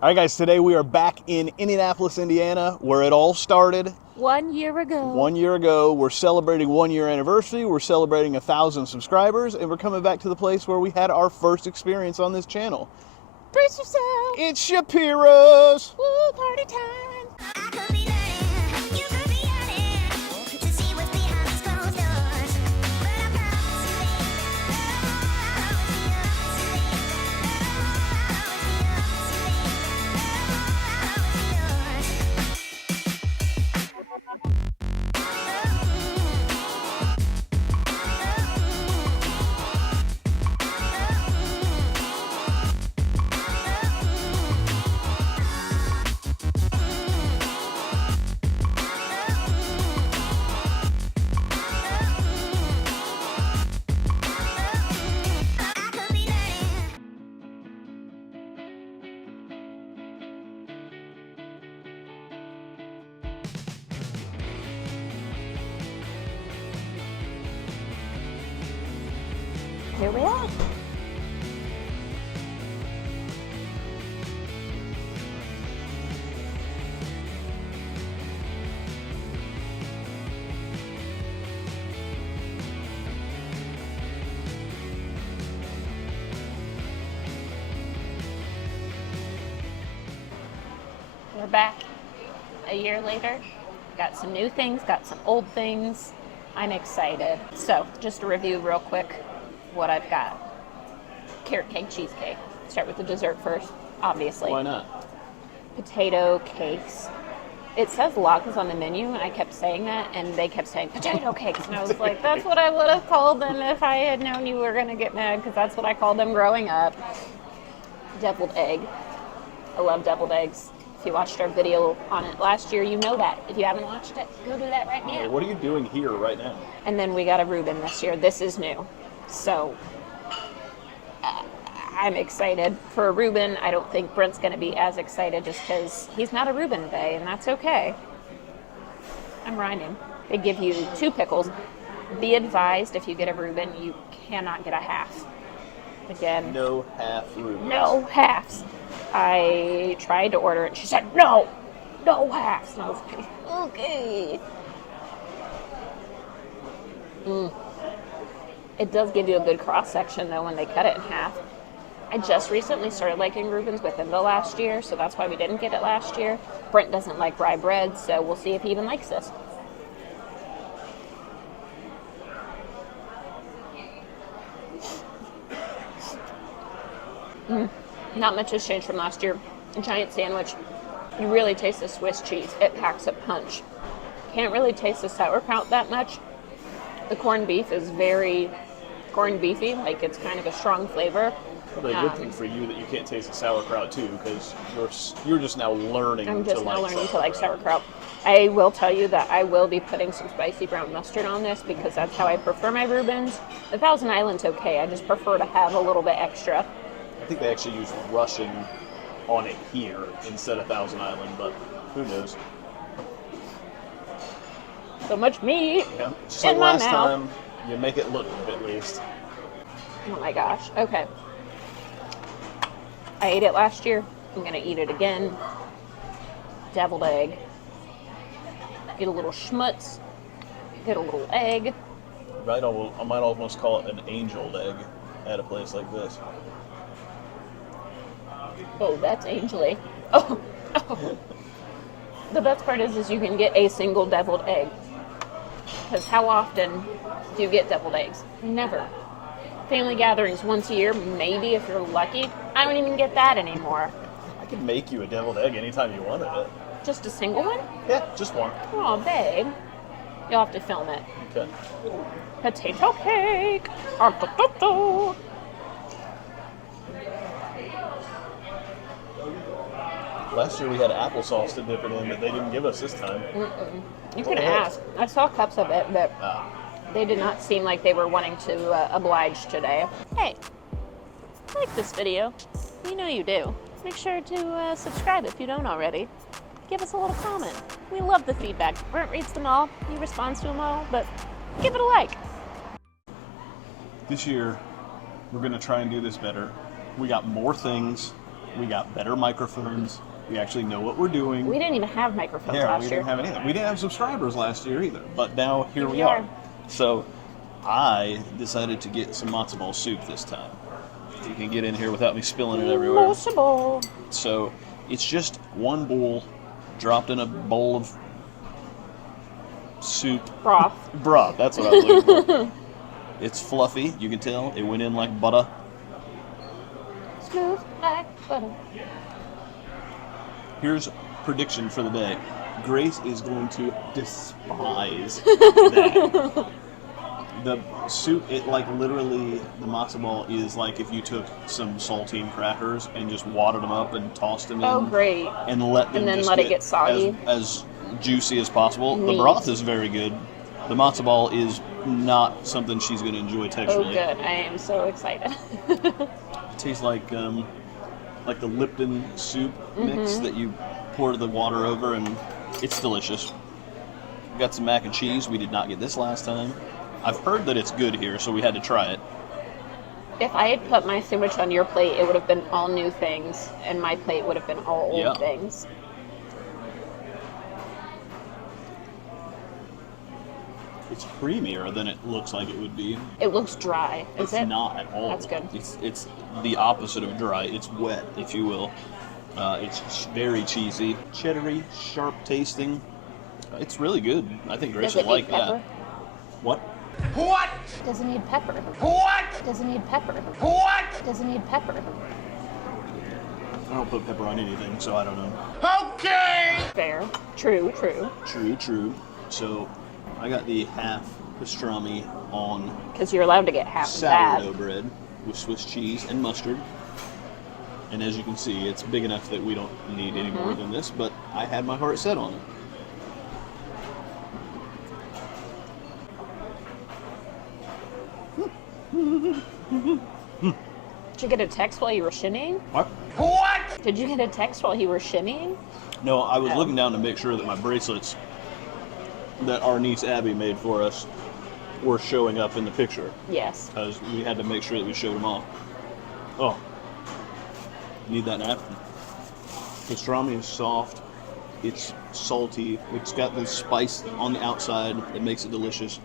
All right, guys, today we are back in Indianapolis, Indiana, where it all started. 1 year ago. 1 year ago. We're celebrating 1 year anniversary. We're celebrating 1,000 subscribers, and we're coming back to the place where we had our first experience on this channel. Brace yourself. It's Shapiro's. Woo, party time. I could be learning, you could be yearning to see what's behind these closed doors. But I promise you, I could be learning. Here we are. We're back a year later. Got some new things, got some old things. I'm excited. So, just to review real quick what I've got. Carrot cake, cheesecake. Start with the dessert first, obviously. Why not? Potato cakes. It says latkes on the menu, and I kept saying that, and they kept saying potato cakes, and I was like, that's what I would have called them if I had known you were going to get mad, because that's what I called them growing up. Deviled egg. I love deviled eggs. If you watched our video on it last year, you know that. If you haven't watched it, go do that right now. What are you doing here right now? And then we got a Reuben this year. This is new. So I'm excited for a Reuben. I don't think Brent's going to be as excited just because he's not a Reuben Bay, and that's okay. I'm rhyming. They give you 2 pickles. Be advised, if you get a Reuben, you cannot get a half. Again, No half room. no halves. I tried to order it. She said, no halves. And I was like, okay. It does give you a good cross section though when they cut it in half. I just recently started liking Reubens within the last year, so that's why we didn't get it last year. Brent doesn't like rye bread, so we'll see if he even likes this. Not much has changed from last year. A giant sandwich. You really taste the Swiss cheese. It packs a punch. Can't really taste the sauerkraut that much. The corned beef is very corned beefy, like it's kind of a strong flavor. Probably a good thing for you that you can't taste the sauerkraut too, because you're just now learning. I'm just to now like learning to like sauerkraut. I will tell you that I will be putting some spicy brown mustard on this because that's how I prefer my Reubens. The Thousand Island's okay. I just prefer to have a little bit extra. I think they actually use Russian on it here instead of Thousand Island, but who knows? So much meat Yeah, just in like my last mouth. time, you make it look good at least. Oh my gosh. Okay. I ate it last year. I'm going to eat it again. Deviled egg. Get a little schmutz. Get a little egg. Right, I might almost call it an angel egg at a place like this. Oh, that's angely. Oh. The best part is you can get a single deviled egg. Because how often do you get deviled eggs? Never. Family gatherings once a year, maybe if you're lucky. I don't even get that anymore. I could make you a deviled egg anytime you wanted it. Just a single one? Yeah, just one. Oh, babe. You'll have to film it. Okay. Potato cake. Ah-da-da-da. Last year we had applesauce to dip it in that they didn't give us this time. You can ask. I saw cups of it, but they did not seem like they were wanting to oblige today. Hey, like this video. You know you do. Make sure to subscribe if you don't already. Give us a little comment. We love the feedback. Brent reads them all. He responds to them all, but give it a like. This year, we're going to try and do this better. We got more things. We got better microphones. We actually know what we're doing. We didn't even have microphones Yeah, last we year. didn't have anything. We didn't have subscribers last year either. But now here we we are. are. So I decided to get some matzo ball soup this time. If you can get in here without me spilling it everywhere. Matzo ball. So it's just one bowl dropped in a bowl of soup. Broth. Broth, that's what I was looking for. It's fluffy, you can tell. It went in like butter. Smooth like butter. Here's prediction for the day. Grace is going to despise that. The soup, it like literally, the matzo ball is like if you took some saltine crackers and just wadded them up and tossed them in. Oh, great. And let them And then just let it get soggy. as juicy as possible. Neat. The broth is very good. The matzo ball is not something she's going to enjoy Oh, texturally. good. I am so excited. It tastes like the Lipton soup mix that you pour the water over, and it's delicious. We got some mac and cheese. We did not get this last time. I've heard that it's good here, so we had to try it. If I had put my sandwich on your plate, it would have been all new things, and my plate would have been all old Yeah. things. It's creamier than it looks like it would be. It looks dry. Is It's it? not at all. That's good. It's the opposite of dry. It's wet, if you will. It's very cheesy, cheddary, sharp tasting. It's really good. I think Grace Does will it like need pepper? that. What? What? Does it need pepper? What? Does it need pepper? What? Does it need pepper? I don't put pepper on anything, so I don't know. Okay. Fair. True, true. True. So I got the half pastrami on Because you're allowed to get half of that. sourdough bread with Swiss cheese and mustard. And as you can see, it's big enough that we don't need any more than this, but I had my heart set on it. Did you get a text while you were shimmying? What? What? Did you get a text while you were shimmying? No, I was Oh. looking down to make sure that my bracelets that our niece Abby made for us were showing up in the picture, Yes. because we had to make sure that we showed them off. Oh, need that napkin. Pastrami is soft. It's salty. It's got the spice on the outside that makes it delicious.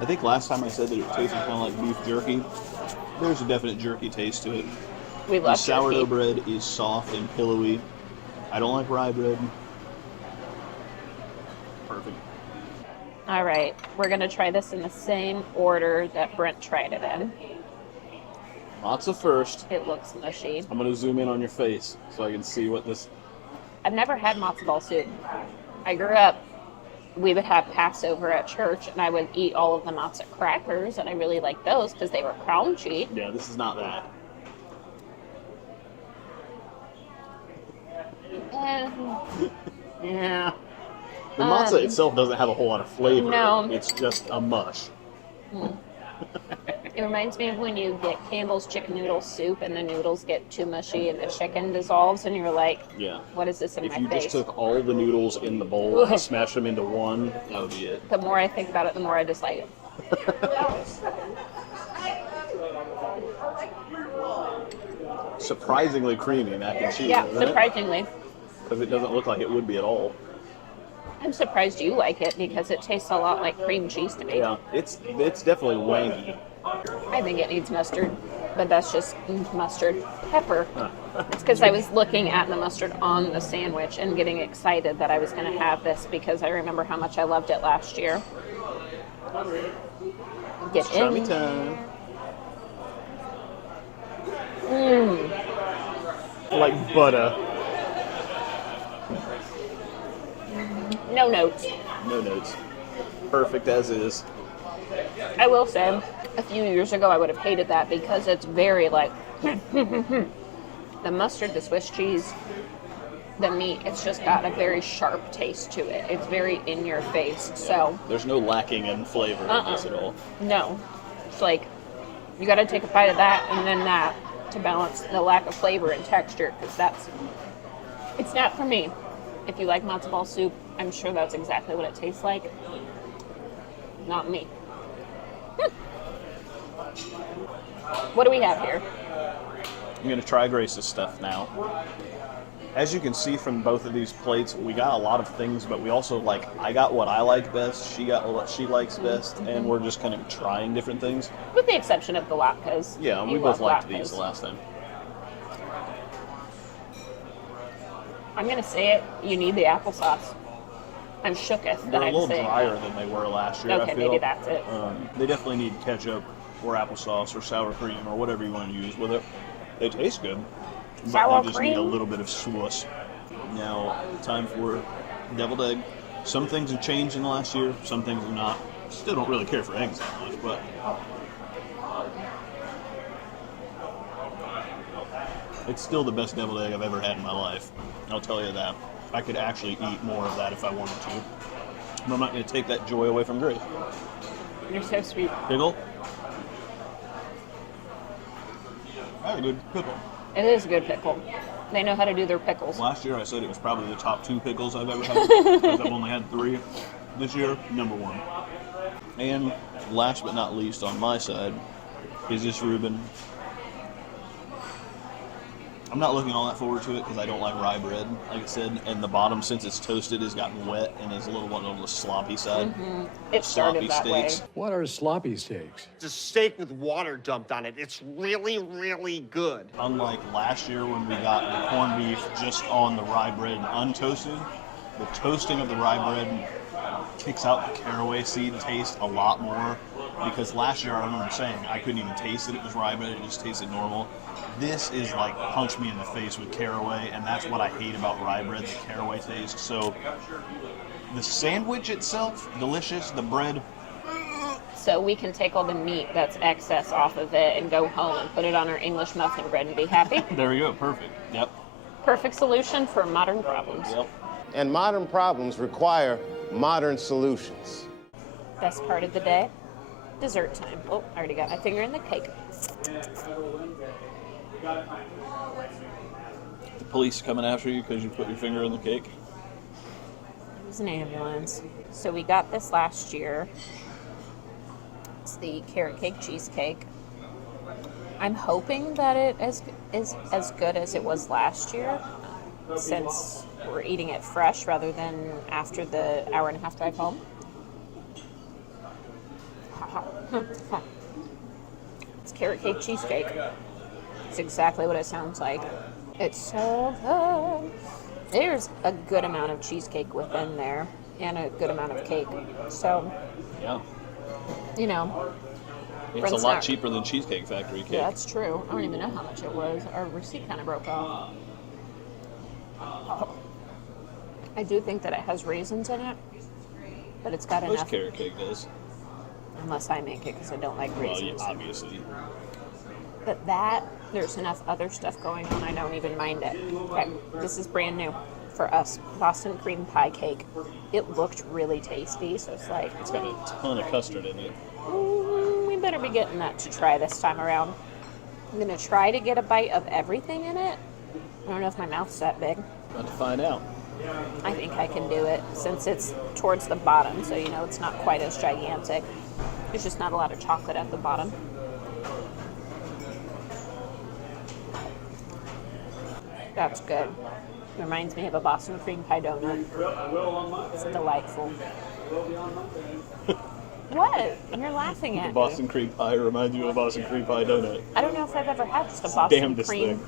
I think last time I said that it tasted kind of like beef jerky. There's a definite jerky taste to it. We The love sourdough jerky. bread is soft and pillowy. I don't like rye bread. Perfect. All right. We're going to try this in the same order that Brent tried it in. Matzo first. It looks mushy. I'm going to zoom in on your face so I can see what this... I've never had matzo ball soup. I grew up, we would have Passover at church, and I would eat all of the matzo crackers, and I really liked those because they were crunchy. Yeah, this is not that. Yeah. The matzo itself doesn't have a whole lot of flavor. No. It's just a mush. It reminds me of when you get Campbell's chicken noodle soup and the noodles get too mushy and the chicken dissolves, and you're like, Yeah. what is this in If my you face? just took all the noodles in the bowl and smashed them into one, that would be it. The more I think about it, the more I dislike it. Surprisingly creamy mac and cheese. Yeah, isn't it? surprisingly. Because it doesn't look like it would be at all. I'm surprised you like it because it tastes a lot like cream cheese to me. Yeah, it's definitely wangy. I think it needs mustard, but that's just mustard. Pepper. It's because I was looking at the mustard on the sandwich and getting excited that I was going to have this because I remember how much I loved it last year. Get Pastrami in. time. Mmm. Like butter. No notes. No notes. Perfect as is. I will say, a few years ago I would have hated that because it's very like the mustard, the Swiss cheese, the meat. It's just got a very sharp taste to it. It's very in your face. So There's no lacking in flavor in this at all. no, it's like you got to take a bite of that and then that to balance the lack of flavor and texture because it's not for me. If you like matzo ball soup, I'm sure that's exactly what it tastes like. Not me. What do we have here? I'm gonna try Grace's stuff now. As you can see from both of these plates, we got a lot of things, but we also I got what I like best, she got what she likes best, and we're just kind of trying different things. With the exception of the latkes. Yeah, we both liked these the last time. I'm gonna say it. You need the applesauce. I'm shooketh that They're a I'm little saying drier that. than they were last year, Okay, I feel. maybe that's it. They definitely need ketchup or applesauce or sour cream or whatever you want to use with it. They taste good, but Sour they just need a cream? little bit of sauce. Now, time for deviled egg. Some things have changed in the last year, some things have not. Still don't really care for eggs that much, but it's still the best deviled egg I've ever had in my life. I'll tell you that. I could actually eat more of that if I wanted to. But I'm not going to take that joy away from Grace. You're so sweet. Pickle? That's a good pickle. It is a good pickle. They know how to do their pickles. Last year I said it was probably the top 2 pickles I've ever had. Because I've only had 3. This year, number 1. And last but not least on my side is this Reuben. I'm not looking all that forward to it because I don't like rye bread, like I said. And the bottom, since it's toasted, has gotten wet and is a little one on the sloppy side. It started Sloppy that steaks. way. What are sloppy steaks? It's a steak with water dumped on it. It's really, really good. Unlike last year when we got the corned beef just on the rye bread and untoasted, the toasting of the rye bread kicks out the caraway seed taste a lot more. Because last year, I remember saying, I couldn't even taste it was rye bread, it just tasted normal. This is like punch me in the face with caraway, and that's what I hate about rye bread, the caraway taste. So the sandwich itself, delicious. The bread, So we can take all the meat that's excess off of it and go home and put it on our English muffin bread and be happy. there we go, perfect. Yep. Perfect solution for modern problems. Yep. And modern problems require modern solutions. Best part of the day, dessert time. Oh, I already got my finger in the cake. The police coming after you because you put your finger in the cake. It was an ambulance. So we got this last year. It's the carrot cake cheesecake. I'm hoping that it is as good as it was last year, since we're eating it fresh rather than after the hour and a half drive home. It's carrot cake cheesecake. It's exactly what it sounds like. It's so good. There's a good amount of cheesecake within there and a good amount of cake. So, Yeah. you know, It's Friends a lot not- cheaper than Cheesecake Factory cake. yeah, that's true. I don't even know how much it was. Our receipt kind of broke off. I do think that it has raisins in it, but it's got Most enough. carrot cake does. Unless I make it because I don't like Well, raisins. yeah, obviously. But there's enough other stuff going on. I don't even mind it. Okay, this is brand new for us. Boston cream pie cake. It looked really tasty, so it's like, It's got a ton of custard in it. we better be getting that to try this time around. I'm gonna try to get a bite of everything in it. I don't know if my mouth's that big. About to find out. I think I can do it since it's towards the bottom, so you know it's not quite as gigantic. There's just not a lot of chocolate at the bottom. That's good. Reminds me of a Boston cream pie donut. It's delightful. What? You're laughing at The me. Boston cream pie reminds you of a Boston cream pie donut. I don't know if I've ever had just a Boston Damnedest cream. thing.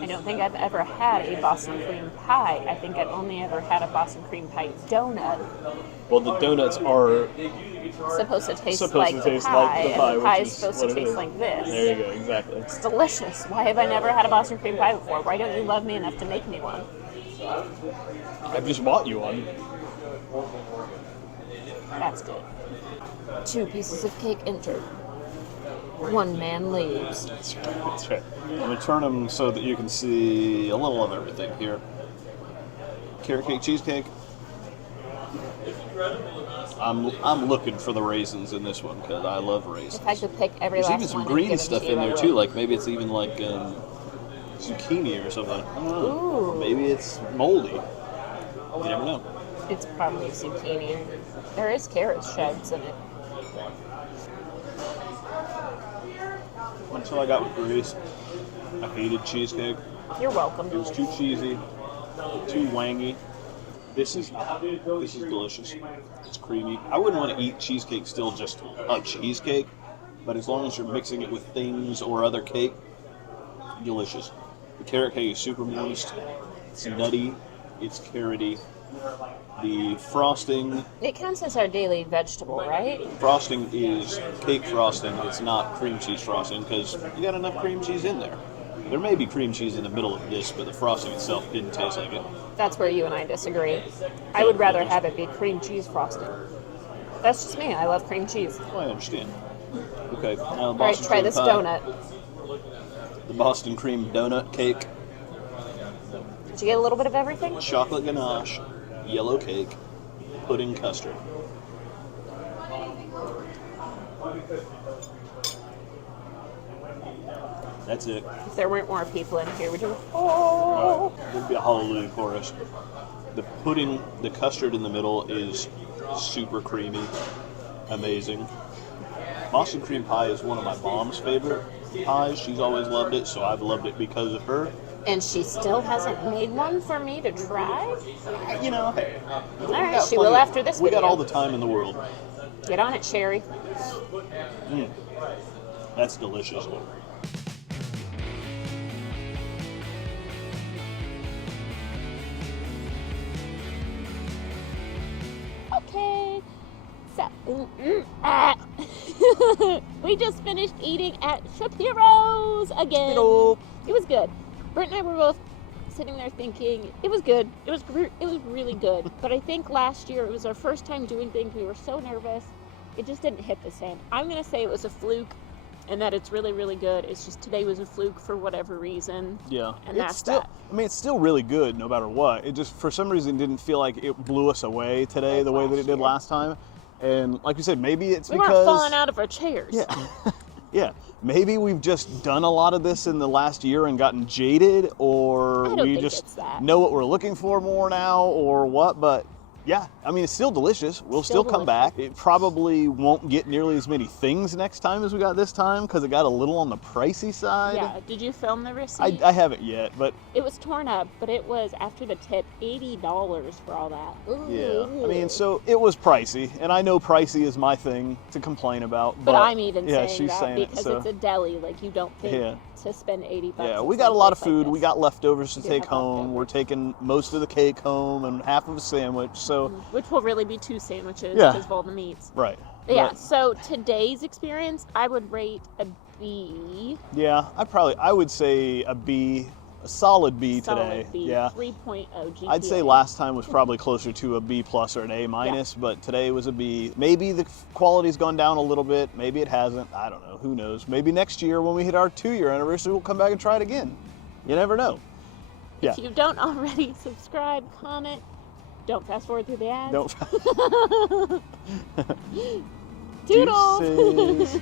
I don't think I've ever had a Boston cream pie. I think I've only ever had a Boston cream pie donut. Well, the donuts are Supposed to taste supposed like to the taste pie, like the pie, and the pie which is is supposed what to it taste is. like this. There you go, exactly. It's delicious. Why have I never had a Boston cream pie before? Why don't you love me enough to make me one? I've just bought you one. That's good. 2 pieces of cake entered. 1 man leaves. That's right. I'm gonna turn them so that you can see a little of everything here. Carrot cake cheesecake. I'm looking for the raisins in this one because I love raisins. If I could pick every There's last even some one and green give them stuff to you, in I there would. too. Like maybe it's even like zucchini or something. I don't know. Ooh. Maybe it's moldy. You never know. It's probably zucchini. There is carrot sheds in it. That's what I got with Grace. I hated cheesecake. You're welcome. It was too cheesy, too wangy. This is delicious. It's creamy. I wouldn't want to eat cheesecake still just a cheesecake, but as long as you're mixing it with things or other cake, delicious. The carrot cake is super moist. It's nutty. It's carroty. The frosting It counts as our daily vegetable, right? frosting is cake frosting. It's not cream cheese frosting because you got enough cream cheese in there. There may be cream cheese in the middle of this, but the frosting itself didn't taste like it. That's where you and I disagree. I would rather have it be cream cheese frosting. That's just me. I love cream cheese. Oh, I understand. Okay, now the All right, Boston try cream this pie. donut. The Boston cream donut cake, Did you get a little bit of everything? chocolate ganache, yellow cake, pudding custard. That's it. If there weren't more people in here, would you? Oh. There'd be a hallelujah chorus. The pudding, the custard in the middle is super creamy, amazing. Boston cream pie is one of my mom's favorite pies. She's always loved it, so I've loved it because of her. And she still hasn't made one for me to try? You know, hey. All right, she will after this We video. got all the time in the world. Get on it, Sherry. That's delicious. Okay. So, we just finished eating at Shapiro's again. Shapiro. It was good. Britt and I were both sitting there thinking it was good. It was really good. But I think last year it was our first time doing things. We were so nervous. It just didn't hit the same. I'm gonna say it was a fluke, and that it's really, really good. It's just today was a fluke for whatever reason. Yeah. And that's still, that. I mean, it's still really good no matter what. It just, for some reason, didn't feel like it blew us away today Like the way that it last did year. last time. And like you said, maybe it's We because... weren't falling out of our chairs. Yeah. Yeah. Maybe we've just done a lot of this in the last year and gotten jaded, or I don't we think just it's that. know what we're looking for more now, or what. But yeah, I mean, it's still delicious. We'll still come back. It probably won't get nearly as many things next time as we got this time because it got a little on the pricey side. Yeah. Did you film the receipt? I haven't yet, but It was torn up, but it was after the tip, $80 for all that. Ooh. yeah. I mean, so it was pricey, and I know pricey is my thing to complain about. But I'm even yeah, saying she's that saying because it, so. it's a deli. Like, you don't think Yeah. to spend $80. Yeah, on we got a lot of someplace like food. We this. got leftovers to We do take have home. leftovers. We're taking most of the cake home and half of a sandwich. So, Which will really be 2 sandwiches Yeah. because of all the meats. right. But yeah, But, so today's experience, I would rate a B. yeah, I would say a B, a solid B today. Solid B. Yeah. 3.0 GPA. I'd say last time was probably closer to a B plus or an A minus, but today was a B. Maybe the quality's gone down a little bit. Maybe it hasn't. I don't know. Who knows? Maybe next year when we hit our 2-year anniversary, we'll come back and try it again. You never know. Yeah. If you don't already subscribe, comment, don't fast forward through the ads. Don't. Toodles! Deuces.